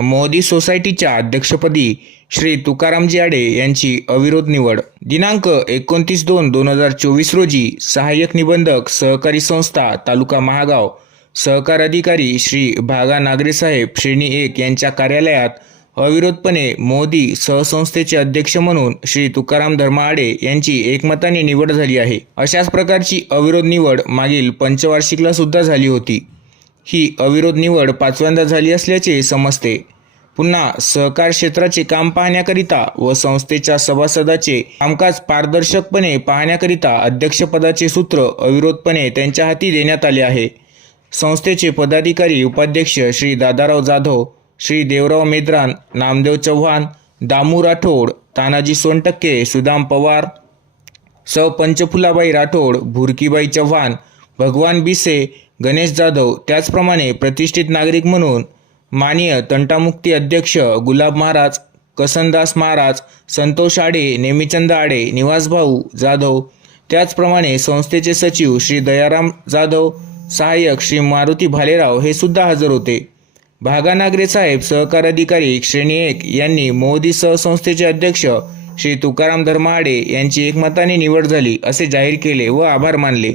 मोदी सोसायटीच्या अध्यक्षपदी श्री तुकारामजी आडे यांची अविरोध निवड. दिनांक एकोणतीस दोन दोन हजार चोवीस रोजी सहाय्यक निबंधक सहकारी संस्था तालुका महागाव सहकार अधिकारी श्री भागा नागरेसाहेब श्रेणी एक यांच्या कार्यालयात अविरोधपणे मोदी सहसंस्थेचे अध्यक्ष म्हणून श्री तुकाराम धर्माआडे यांची एकमताने निवड झाली आहे. अशाच प्रकारची अविरोध निवड मागील पंचवार्षिकला सुद्धा झाली होती. ही अविरोध निवड पाचव्यांदा झाली असल्याचे समजते. पुन्हा सहकार क्षेत्राचे काम पाहण्याकरिता व संस्थेच्या सभासदाचे कामकाज पारदर्शकपणे पाहण्याकरिता अध्यक्षपदाचे सूत्र अविरोधपणे त्यांच्या हाती देण्यात आले आहे. संस्थेचे पदाधिकारी उपाध्यक्ष श्री दादाराव जाधव श्री देवराव मेद्रान नामदेव चव्हाण दामू राठोड तानाजी सोनटक्के सुदाम पवार स. पंचफुलाबाई राठोड भुरकीबाई चव्हाण भगवान बिसे गणेश जाधव त्याचप्रमाणे प्रतिष्ठित नागरिक म्हणून माननीय तंटामुक्ती अध्यक्ष गुलाब महाराज कसनदास महाराज संतोष आडे नेमीचंद आडे निवासभाऊ जाधव त्याचप्रमाणे संस्थेचे सचिव श्री दयाराम जाधव सहाय्यक श्री मारुती भालेराव हे सुद्धा हजर होते. भागानागरे साहेब सहकार अधिकारी श्रेणी एक यांनी मोदी सहसंस्थेचे अध्यक्ष श्री तुकाराम धर्माआडे यांची एकमताने निवड झाली असे जाहीर केले व आभार मानले.